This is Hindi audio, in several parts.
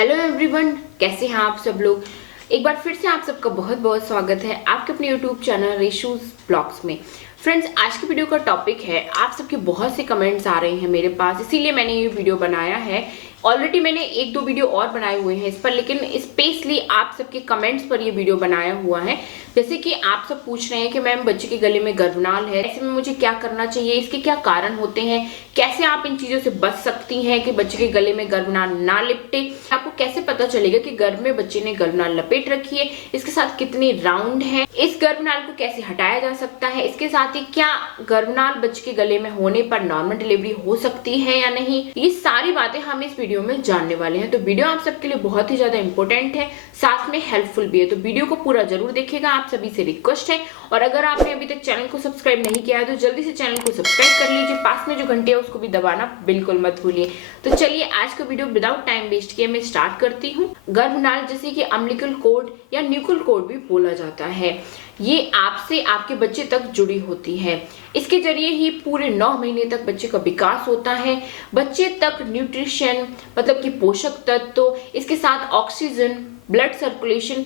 हेलो एवरीवन, कैसे हैं आप सब लोग। एक बार फिर से आप सबका बहुत बहुत स्वागत है आपके अपने यूट्यूब चैनल रेशूज ब्लॉग्स में। फ्रेंड्स, आज की वीडियो का टॉपिक है, आप सबके बहुत से कमेंट्स आ रहे हैं मेरे पास, इसीलिए मैंने ये वीडियो बनाया है। ऑलरेडी मैंने एक दो वीडियो और बनाए हुए हैं इस पर, लेकिन स्पेशली आप सबके कमेंट्स पर ये वीडियो बनाया हुआ है। जैसे कि आप सब पूछ रहे हैं कि मैम बच्चे के गले में गर्भनाल है, ऐसे में मुझे क्या करना चाहिए, इसके क्या कारण होते हैं, कैसे आप इन चीजों से बच सकती हैं कि बच्चे के गले में गर्भनाल ना लिपटे। आपको कैसे पता चलेगा कि गर्भ में बच्चे ने गर्भनाल लपेट रखी है, इसके साथ कितनी राउंड है, इस गर्भनाल को कैसे हटाया जा सकता है, इसके साथ ही क्या गर्भनाल बच्चे के गले में होने पर नॉर्मल डिलीवरी हो सकती है या नहीं, ये सारी बातें हम इस वीडियो में जानने वाले हैं। तो वीडियो आप सबके लिए बहुत ही ज्यादा इंपॉर्टेंट है, साथ में हेल्पफुल भी है, तो वीडियो को पूरा जरूर देखिएगा, आप सभी से रिक्वेस्ट है। और अगर आपने अभी तक चैनल को सब्सक्राइब नहीं किया है तो जल्दी से चैनल को सब्सक्राइब कर लीजिए, पास में जो घंटी है उसको भी दबाना बिल्कुल मत भूलिए। तो चलिए आज का वीडियो विदाउट टाइम वेस्ट किए मैं स्टार्ट करती हूँ। गर्भनाल, जैसे कि अम्बिलिकल कॉर्ड या न्यूकल कॉर्ड भी बोला जाता है, ये आपसे आपके बच्चे तक जुड़ी होती है। इसके जरिए ही पूरे 9 महीने तक बच्चे का विकास होता है। बच्चे तक न्यूट्रिशन मतलब कि पोषक तत्व, इसके साथ ऑक्सीजन, ब्लड सर्कुलेशन,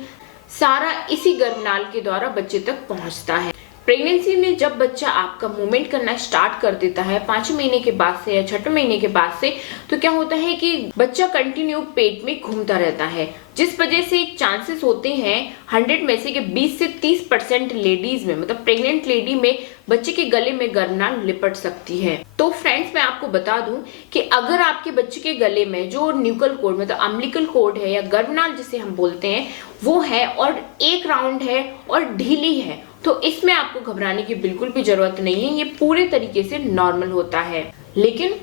सारा इसी गर्भनाल के द्वारा बच्चे तक पहुंचता है। प्रेगनेंसी में जब बच्चा आपका मूवमेंट करना स्टार्ट कर देता है 5वें महीने के बाद से या 6वें महीने के बाद से, तो क्या होता है कि बच्चा कंटिन्यू पेट में घूमता रहता है, जिस वजह से चांसेस होते हैं 100 में से कि 20 से 30% लेडीज में, मतलब प्रेग्नेंट लेडी में बच्चे के गले में गर्भनाल लिपट सकती है। तो फ्रेंड्स, मैं आपको बता दूं कि अगर आपके बच्चे के गले में जो न्यूकल कॉर्ड मतलब अम्बिलिकल कॉर्ड है या गर्भनाल जिसे हम बोलते हैं वो है और एक राउंड है और ढीली है, तो इसमें आपको घबराने की बिल्कुल भी जरूरत नहीं है, ये पूरे तरीके से नॉर्मल होता है। लेकिन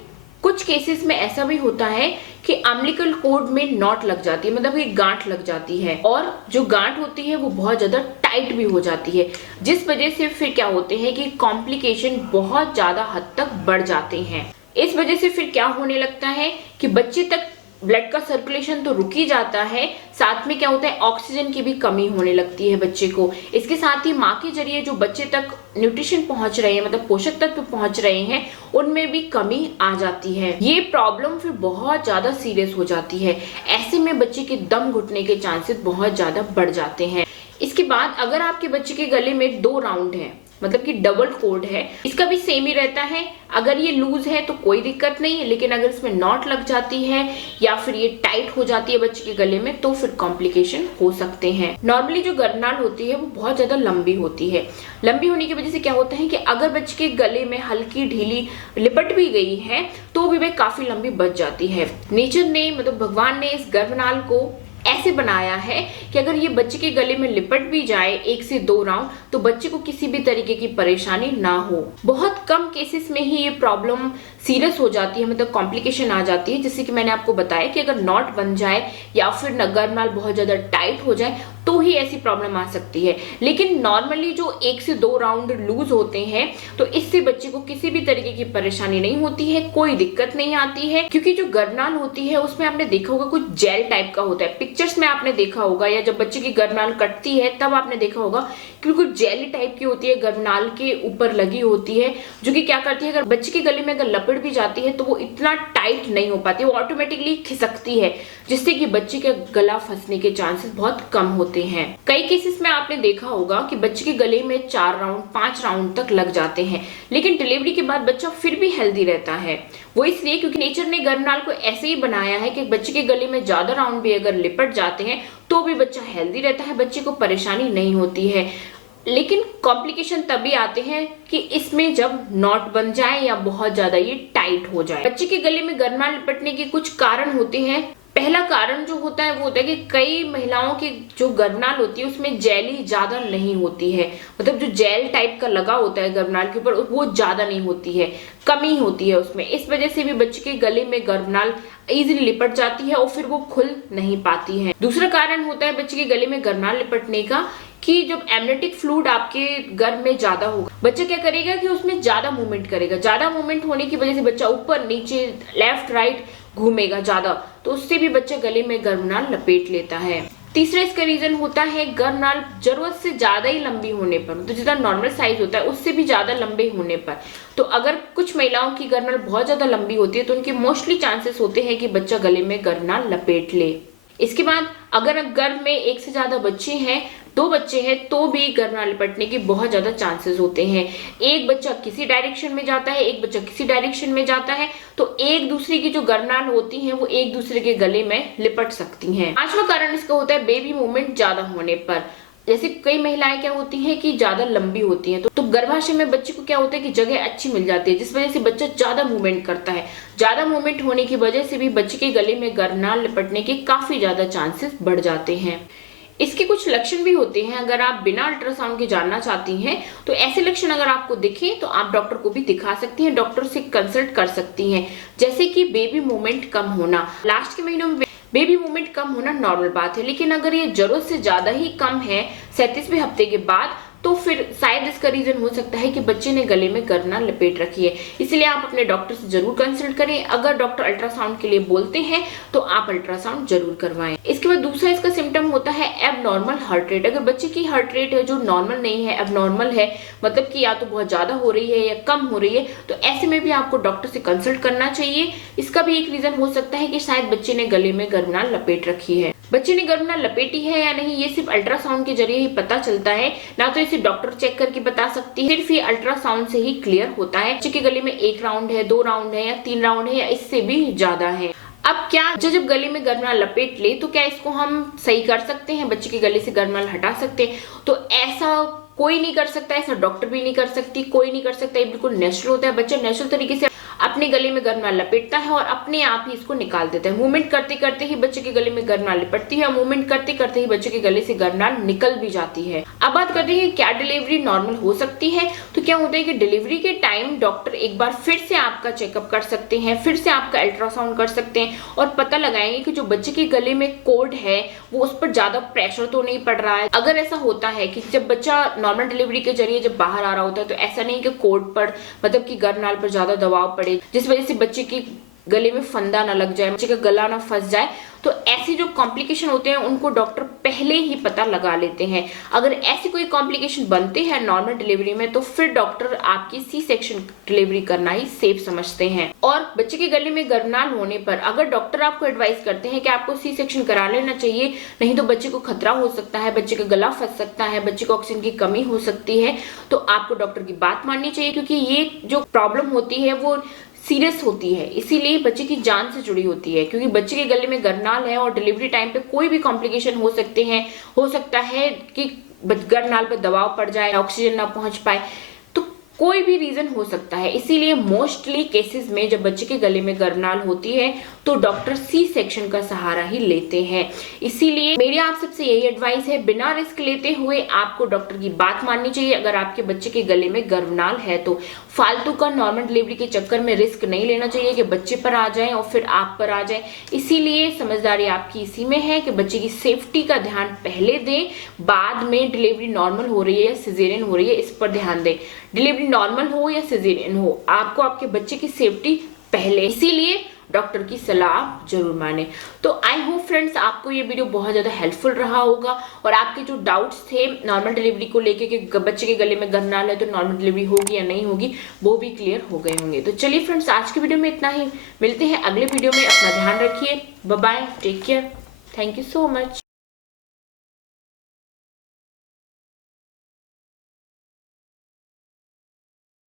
कुछ केसेस में ऐसा भी होता है कि अम्बिलिकल कॉर्ड में नॉट लग जाती है, मतलब एक गांठ लग जाती है, और जो गांठ होती है वो बहुत ज्यादा टाइट भी हो जाती है, जिस वजह से फिर क्या होते हैं कि कॉम्प्लिकेशन बहुत ज्यादा हद तक बढ़ जाते हैं। इस वजह से फिर क्या होने लगता है कि बच्चे तक ब्लड का सर्कुलेशन तो रुक ही जाता है, साथ में क्या होता है ऑक्सीजन की भी कमी होने लगती है बच्चे को। इसके साथ ही माँ के जरिए जो बच्चे तक न्यूट्रिशन पहुंच रहे हैं मतलब पोषक तत्व पहुंच रहे हैं उनमें भी कमी आ जाती है। ये प्रॉब्लम फिर बहुत ज्यादा सीरियस हो जाती है, ऐसे में बच्चे के दम घुटने के चांसेस बहुत ज्यादा बढ़ जाते हैं। इसके बाद अगर आपके बच्चे के गले में 2 राउंड है मतलब कि डबल कॉर्ड है, इसका भी सेम ही रहता है। अगर ये लूज है तो कोई दिक्कत नहीं है, लेकिन अगर इसमें नॉट लग जाती है या फिर ये टाइट हो जाती है बच्चे के गले में तो फिर कॉम्प्लिकेशन हो सकते हैं। नॉर्मली जो गर्भनाल होती है वो बहुत ज्यादा लंबी होती है। लंबी होने की वजह से क्या होता है कि अगर बच्चे के गले में हल्की ढीली लिपट भी गई है तो भी वह काफी लंबी बच जाती है। नेचर ने मतलब भगवान ने इस गर्भनाल को ऐसे बनाया है कि अगर ये बच्चे के गले में लिपट भी जाए 1 से 2 राउंड तो बच्चे को किसी भी तरीके की परेशानी ना हो। बहुत कम केसेस में ही ये प्रॉब्लम सीरियस हो जाती है, मतलब कॉम्प्लिकेशन आ जाती है, जैसे कि मैंने आपको बताया कि अगर नॉट बन जाए या फिर गर्भनाल बहुत ज्यादा टाइट हो जाए तो ही ऐसी प्रॉब्लम आ सकती है। लेकिन नॉर्मली जो 1 से 2 राउंड लूज होते हैं तो इससे बच्चे को किसी भी तरीके की परेशानी नहीं होती है, कोई दिक्कत नहीं आती है, क्योंकि जो गर्भनाल होती है उसमें आपने देखा होगा कुछ जेल टाइप का होता है, पिक्चर्स में आपने देखा होगा, या जब बच्चे की गर्भनाल कटती है तब आपने देखा होगा कि कुछ जेली टाइप की होती है, गर्भनाल के ऊपर लगी होती है, जो कि क्या करती है अगर बच्चे के गले में अगर लपेट भी जाती है तो वो इतना टाइट नहीं हो पाती, वो ऑटोमेटिकली खिसकती है, जिससे कि बच्चे का गला फंसने के चांसेस बहुत कम होते हैं। कई केसेस में आपने देखा होगा कि बच्चे के गले में 4 राउंड 5 राउंड तक लग जाते हैं, लेकिन डिलीवरी के बाद बच्चा फिर भी हेल्दी रहता है। वो इसलिए क्योंकि नेचर ने गर्भनाल को ऐसे ही बनाया है कि बच्चे के गले में ज्यादा राउंड भी अगर लिपट जाते हैं तो भी बच्चा हेल्दी रहता है, बच्चे को परेशानी नहीं होती है। लेकिन कॉम्प्लिकेशन तभी आते हैं कि इसमें जब नॉट बन जाए या बहुत ज्यादा ये टाइट हो जाए। बच्चे के गले में गर्भनाल लिपटने के कुछ कारण होते हैं। पहला कारण जो होता है वो होता है कि कई महिलाओं की जो गर्भनाल होती है उसमें जेली ज्यादा नहीं होती है, मतलब जो जेल टाइप का लगा होता है गर्भनाल के ऊपर वो ज्यादा नहीं होती है, कमी होती है उसमें। इस वजह से भी बच्चे के गले में गर्भनाल इजीली लिपट जाती है और फिर वो खुल नहीं पाती है। दूसरा कारण होता है बच्चे के गले में गर्भनाल लिपटने का कि जब एमनियोटिक फ्लूइड आपके गर्भ में ज्यादा होगा, बच्चा क्या करेगा कि उसमें ज्यादा मूवमेंट करेगा, ज्यादा मूवमेंट होने की वजह से बच्चा ऊपर नीचे लेफ्ट राइट घूमेगा ज्यादा, तो उससे भी बच्चा गले में गर्भनाल लपेट लेता है। तीसरा इसका रीजन होता है गर्भनाल जरूरत से ज्यादा ही लंबी होने पर, तो जितना नॉर्मल साइज होता है उससे भी ज्यादा लंबे होने पर। तो अगर कुछ महिलाओं की गर्भनाल बहुत ज्यादा लंबी होती है तो उनके मोस्टली चांसेस होते हैं कि बच्चा गले में गर्भनाल लपेट ले। इसके बाद अगर गर्भ में एक से ज्यादा बच्चे हैं, 2 बच्चे हैं, तो भी गर्भनाल लिपटने के बहुत ज्यादा चांसेस होते हैं। एक बच्चा किसी डायरेक्शन में जाता है, एक बच्चा किसी डायरेक्शन में जाता है, तो एक दूसरे की जो गर्भनाल होती हैं वो एक दूसरे के गले में लिपट सकती हैं। 5वां कारण इसका होता है बेबी मूवमेंट ज्यादा होने पर। जैसे कई महिलाएं क्या होती हैं कि ज्यादा लंबी होती हैं, तो गर्भाशय में बच्चे को क्या होता है कि जगह अच्छी मिल जाती है, जिस वजह से बच्चा ज्यादा मूवमेंट करता है। ज्यादा मूवमेंट होने की वजह से भी बच्चे के गले में गर्भनाल लिपटने के काफी ज्यादा चांसेस बढ़ जाते हैं। इसके कुछ लक्षण भी होते हैं। अगर आप बिना अल्ट्रासाउंड के जानना चाहती हैं तो ऐसे लक्षण अगर आपको दिखे तो आप डॉक्टर को भी दिखा सकती हैं, डॉक्टर से कंसल्ट कर सकती हैं। जैसे कि बेबी मूवमेंट कम होना, लास्ट के महीनों में बेबी मूवमेंट कम होना नॉर्मल बात है, लेकिन अगर ये जरूरत से ज्यादा ही कम है 37वें हफ्ते के बाद, तो फिर शायद इसका रीजन हो सकता है कि बच्चे ने गले में गर्भनाल लपेट रखी है। इसलिए आप अपने डॉक्टर से जरूर कंसल्ट करें। अगर डॉक्टर अल्ट्रासाउंड के लिए बोलते हैं तो आप अल्ट्रासाउंड जरूर करवाएं। इसके बाद दूसरा इसका सिम्टम होता है एबनॉर्मल हार्ट रेट। अगर बच्चे की हार्ट रेट है जो नॉर्मल नहीं है, एबनॉर्मल है, मतलब कि या तो बहुत ज्यादा हो रही है या कम हो रही है, तो ऐसे में भी आपको डॉक्टर से कंसल्ट करना चाहिए। इसका भी एक रीजन हो सकता है कि शायद बच्चे ने गले में गर्भनाल लपेट रखी है। बच्चे ने गर्भनाल लपेटी है या नहीं ये सिर्फ अल्ट्रासाउंड के जरिए ही पता चलता है, ना तो इसे डॉक्टर चेक करके बता सकती है, सिर्फ ये अल्ट्रासाउंड से ही क्लियर होता है। बच्चे के गले में 1 राउंड है, 2 राउंड है या 3 राउंड है या इससे भी ज्यादा है। अब क्या जब गले में गर्भनाल लपेट ले तो क्या इसको हम सही कर सकते हैं, बच्चे के गले से गर्भनाल हटा सकते हैं? तो ऐसा कोई नहीं कर सकता, ऐसा डॉक्टर भी नहीं कर सकती, कोई नहीं कर सकता। ये बिल्कुल नेचुरल होता है। बच्चा नेचुरल तरीके से अपने गले में गर्भनाल लपेटता है और अपने आप ही इसको निकाल देता है। मूवमेंट करते करते ही बच्चे के गले में गर्भनाल लिपटती है, मूवमेंट करते करते ही बच्चे के गले से गर्भनाल निकल भी जाती है। अब बात करते हैं क्या डिलीवरी नॉर्मल हो सकती है। तो क्या होता है कि डिलीवरी के टाइम डॉक्टर एक बार फिर से आपका चेकअप कर सकते हैं, फिर से आपका अल्ट्रासाउंड कर सकते हैं और पता लगाएंगे कि जो बच्चे के गले में कोड है वो उस पर ज्यादा प्रेशर तो नहीं पड़ रहा है। अगर ऐसा होता है कि जब बच्चा नॉर्मल डिलीवरी के जरिए जब बाहर आ रहा होता है तो ऐसा नहीं कि कोड पर, मतलब कि गर्भनाल पर ज्यादा दबाव पड़े जिस वजह से बच्चे की गले में फंदा ना लग जाए, बच्चे का गला ना फंस जाए, तो ऐसी जो कॉम्प्लिकेशन होते हैं उनको डॉक्टर पहले ही पता लगा लेते हैं। अगर ऐसे कोई कॉम्प्लिकेशन बनते हैं नॉर्मल डिलीवरी में तो फिर डॉक्टर आपकी सी सेक्शन डिलीवरी करना ही सेफ समझते हैं। और बच्चे के गले में गर्भनाल होने पर अगर डॉक्टर आपको एडवाइस करते हैं कि आपको सी सेक्शन करा लेना चाहिए, नहीं तो बच्चे को खतरा हो सकता है, बच्चे का गला फंस सकता है, बच्चे को ऑक्सीजन की कमी हो सकती है, तो आपको डॉक्टर की बात माननी चाहिए, क्योंकि ये जो प्रॉब्लम होती है वो सीरियस होती है, इसीलिए बच्चे की जान से जुड़ी होती है। क्योंकि बच्चे के गले में गर्भनाल है और डिलीवरी टाइम पे कोई भी कॉम्प्लिकेशन हो सकते हैं, हो सकता है कि गर्भनाल पे दबाव पड़ जाए, ऑक्सीजन ना पहुंच पाए, तो कोई भी रीजन हो सकता है। इसीलिए मोस्टली केसेस में जब बच्चे के गले में गर्भनाल होती है तो डॉक्टर सी सेक्शन का सहारा ही लेते हैं। इसीलिए मेरी आप सबसे यही एडवाइस है, बिना रिस्क लेते हुए आपको डॉक्टर की बात माननी चाहिए। अगर आपके बच्चे के गले में गर्भनाल है तो फालतू का नॉर्मल डिलीवरी के चक्कर में रिस्क नहीं लेना चाहिए कि बच्चे पर आ जाए और फिर आप पर आ जाए। इसीलिए समझदारी आपकी इसी में है कि बच्चे की सेफ्टी का ध्यान पहले दें, बाद में डिलीवरी नॉर्मल हो रही है या सिजेरियन हो रही है इस पर ध्यान दें। डिलीवरी नॉर्मल हो या सिजेरियन हो, आपको आपके बच्चे की सेफ्टी पहले, इसीलिए डॉक्टर की सलाह जरूर माने। तो आई होप फ्रेंड्स आपको ये वीडियो बहुत ज्यादा हेल्पफुल रहा होगा और आपके जो डाउट्स थे नॉर्मल डिलीवरी को लेके कि बच्चे के गले में गर्भनाल है तो नॉर्मल डिलीवरी होगी या नहीं होगी, वो भी क्लियर हो गए होंगे। तो चलिए फ्रेंड्स आज के वीडियो में इतना ही, मिलते हैं अगले वीडियो में। अपना ध्यान रखिए, bye bye, take care, thank you so much.